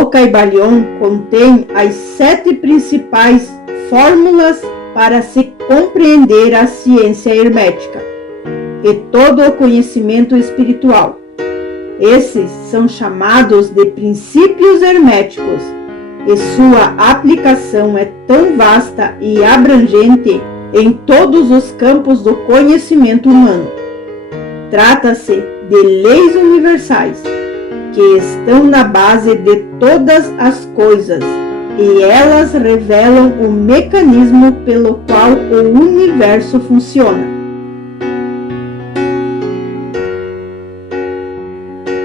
O Kybalion contém as 7 principais fórmulas para se compreender a ciência hermética e todo o conhecimento espiritual. Esses são chamados de princípios herméticos, e sua aplicação é tão vasta e abrangente em todos os campos do conhecimento humano. Trata-se de leis universais, que estão na base de todas as coisas, e elas revelam o mecanismo pelo qual o universo funciona.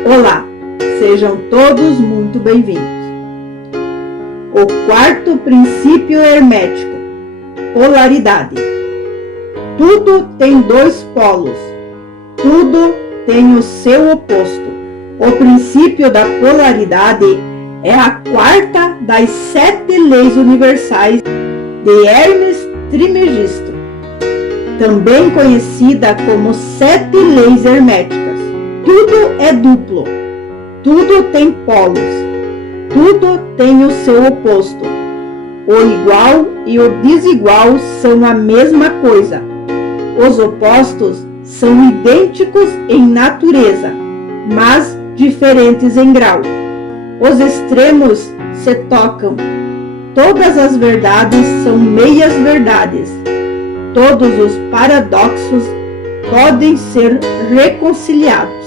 Olá, sejam todos muito bem-vindos. O quarto princípio hermético: polaridade. Tudo tem 2 polos, tudo tem o seu oposto. O princípio da polaridade é a 4ª das 7 leis universais de Hermes Trismegisto, também conhecida como 7 leis herméticas. Tudo é duplo, tudo tem polos, tudo tem o seu oposto. O igual e o desigual são a mesma coisa. Os opostos são idênticos em natureza, mas diferentes em grau. Os extremos se tocam. Todas as verdades são meias verdades. Todos os paradoxos podem ser reconciliados.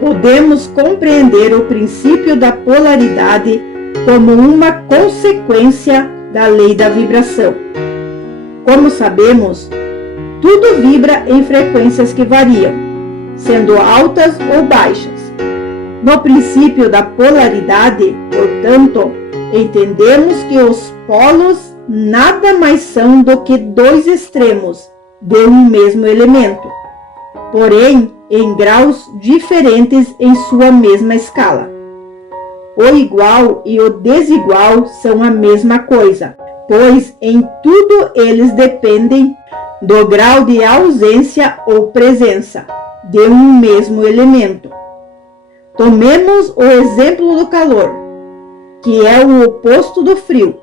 Podemos compreender o princípio da polaridade como uma consequência da lei da vibração. Como sabemos, tudo vibra em frequências que variam, sendo altas ou baixas. No princípio da polaridade, portanto, entendemos que os polos nada mais são do que 2 extremos de um mesmo elemento, porém em graus diferentes em sua mesma escala. O igual e o desigual são a mesma coisa, pois em tudo eles dependem do grau de ausência ou presença de um mesmo elemento. Tomemos o exemplo do calor, que é o oposto do frio.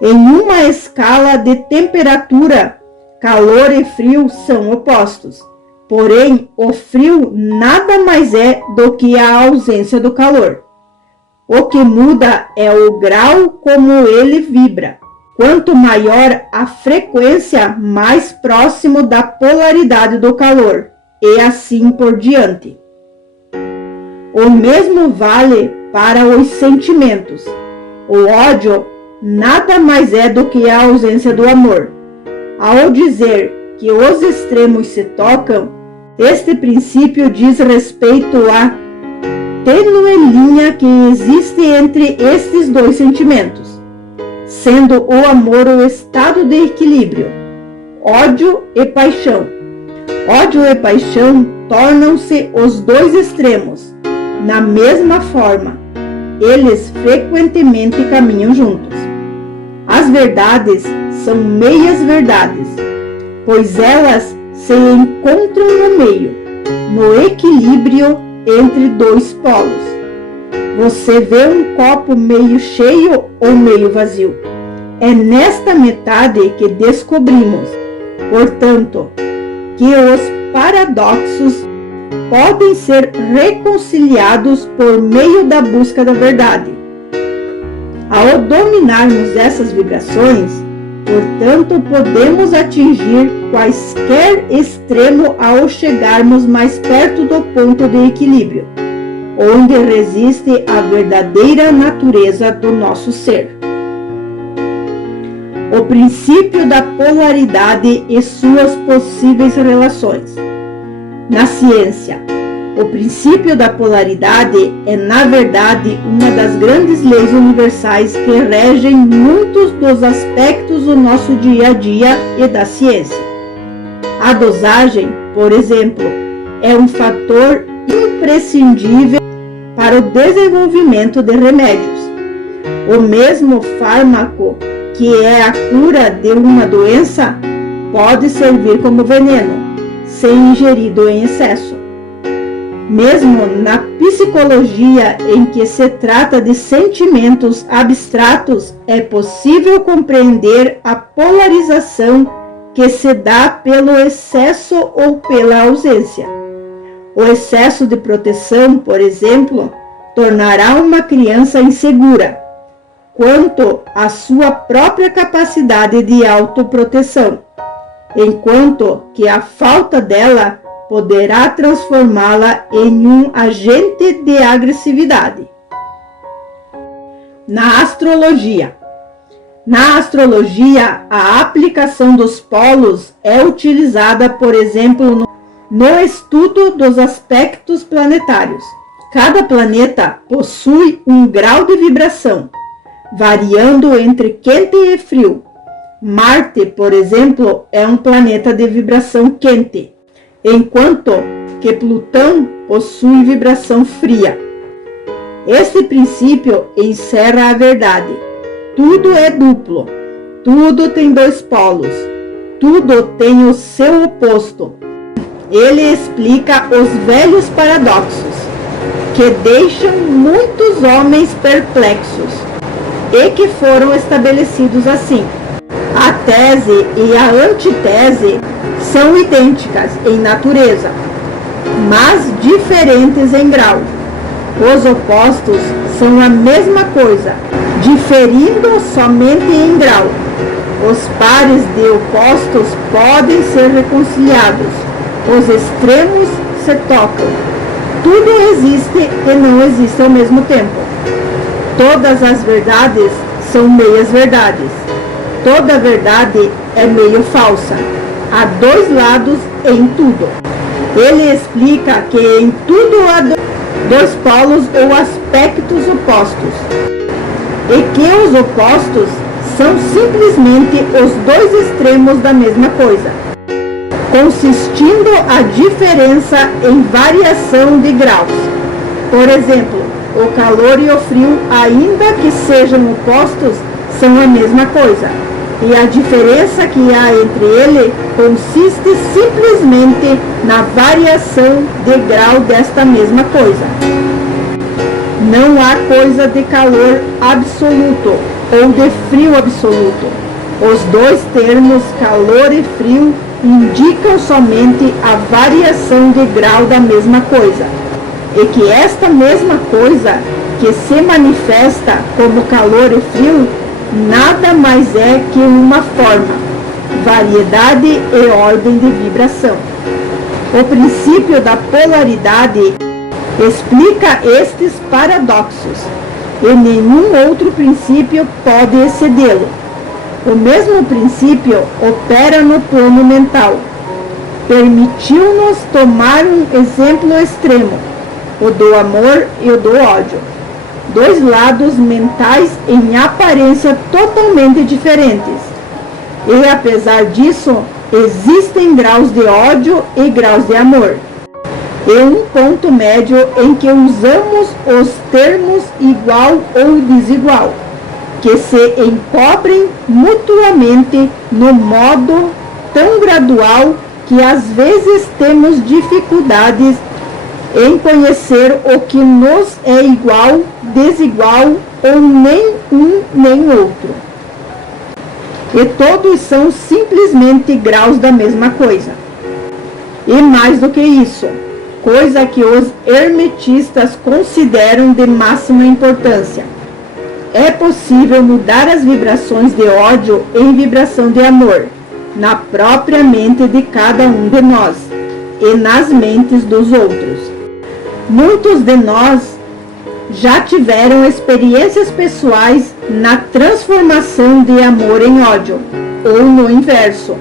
Em uma escala de temperatura, calor e frio são opostos. Porém, o frio nada mais é do que a ausência do calor. O que muda é o grau como ele vibra. Quanto maior a frequência, mais próximo da polaridade do calor, e assim por diante. O mesmo vale para os sentimentos. O ódio nada mais é do que a ausência do amor. Ao dizer que os extremos se tocam, este princípio diz respeito à tênue linha que existe entre estes 2 sentimentos, sendo o amor o estado de equilíbrio, ódio e paixão. Ódio e paixão tornam-se os 2 extremos. Na mesma forma, eles frequentemente caminham juntos. As verdades são meias verdades, pois elas se encontram no meio, no equilíbrio entre 2 polos. Você vê um copo meio cheio ou meio vazio. É nesta metade que descobrimos, portanto, que os paradoxos podem ser reconciliados por meio da busca da verdade. Ao dominarmos essas vibrações, portanto, podemos atingir quaisquer extremo ao chegarmos mais perto do ponto de equilíbrio, onde resiste a verdadeira natureza do nosso ser. O princípio da polaridade e suas possíveis relações. Na ciência, o princípio da polaridade é, na verdade, uma das grandes leis universais que regem muitos dos aspectos do nosso dia a dia e da ciência. A dosagem, por exemplo, é um fator imprescindível para o desenvolvimento de remédios. O mesmo fármaco que é a cura de uma doença pode servir como veneno, se ingerido em excesso. Mesmo na psicologia, em que se trata de sentimentos abstratos, é possível compreender a polarização que se dá pelo excesso ou pela ausência. O excesso de proteção, por exemplo, tornará uma criança insegura quanto à sua própria capacidade de autoproteção, enquanto que a falta dela poderá transformá-la em um agente de agressividade. Na astrologia. Na astrologia, a aplicação dos polos é utilizada, por exemplo, no estudo dos aspectos planetários. Cada planeta possui um grau de vibração, variando entre quente e frio. Marte, por exemplo, é um planeta de vibração quente, enquanto que Plutão possui vibração fria. Este princípio encerra a verdade. Tudo é duplo, tudo tem dois polos, tudo tem o seu oposto. Ele explica os velhos paradoxos, que deixam muitos homens perplexos, e que foram estabelecidos assim. A tese e a antitese são idênticas em natureza, mas diferentes em grau. Os opostos são a mesma coisa, diferindo somente em grau. Os pares de opostos podem ser reconciliados, os extremos se tocam. Tudo existe e não existe ao mesmo tempo. Todas as verdades são meias verdades. Toda verdade é meio falsa. Há dois lados em tudo. Ele explica que em tudo há dois polos ou aspectos opostos, e que os opostos são simplesmente os dois extremos da mesma coisa, consistindo a diferença em variação de graus. Por exemplo, o calor e o frio, ainda que sejam opostos, são a mesma coisa, e a diferença que há entre ele consiste simplesmente na variação de grau desta mesma coisa. Não há coisa de calor absoluto ou de frio absoluto. Os dois termos, calor e frio, indicam somente a variação de grau da mesma coisa, e que esta mesma coisa, que se manifesta como calor e frio, nada mais é que uma forma, variedade e ordem de vibração. O princípio da polaridade explica estes paradoxos, e nenhum outro princípio pode excedê-lo. O mesmo princípio opera no plano mental. Permitiu-nos tomar um exemplo extremo, o do amor e o do ódio. Dois lados mentais em aparência totalmente diferentes. E apesar disso, existem graus de ódio e graus de amor. E um ponto médio em que usamos os termos igual ou desigual, que se encobrem mutuamente no modo tão gradual que às vezes temos dificuldades em conhecer o que nos é igual, desigual ou nem um nem outro. E todos são simplesmente graus da mesma coisa. E mais do que isso, coisa que os hermetistas consideram de máxima importância. É possível mudar as vibrações de ódio em vibração de amor, na própria mente de cada um de nós e nas mentes dos outros. Muitos de nós já tiveram experiências pessoais na transformação de amor em ódio, ou no inverso.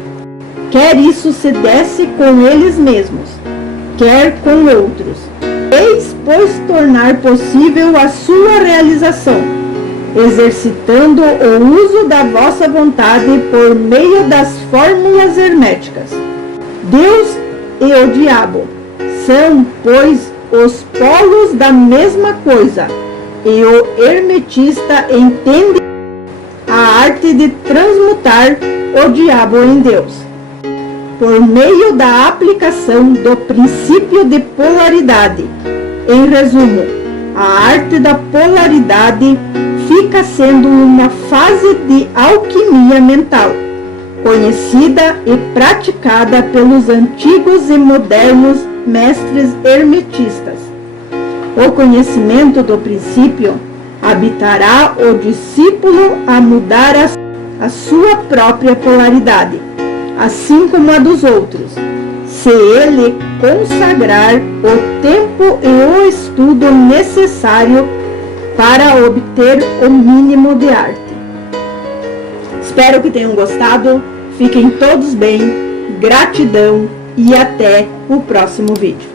Quer isso se desse com eles mesmos, quer com outros. Eis, pois, tornar possível a sua realização, exercitando o uso da vossa vontade por meio das fórmulas herméticas. Deus e o diabo são, pois, os polos da mesma coisa, e o hermetista entende a arte de transmutar o diabo em Deus. por meio da aplicação do princípio de polaridade. Em resumo, a arte da polaridade fica sendo uma fase de alquimia mental, conhecida e praticada pelos antigos e modernos mestres hermetistas. O conhecimento do princípio habitará o discípulo a mudar a sua própria polaridade, assim como a dos outros, se ele consagrar o tempo e o estudo necessário para obter o mínimo de arte. Espero que tenham gostado, fiquem todos bem, gratidão e até o próximo vídeo.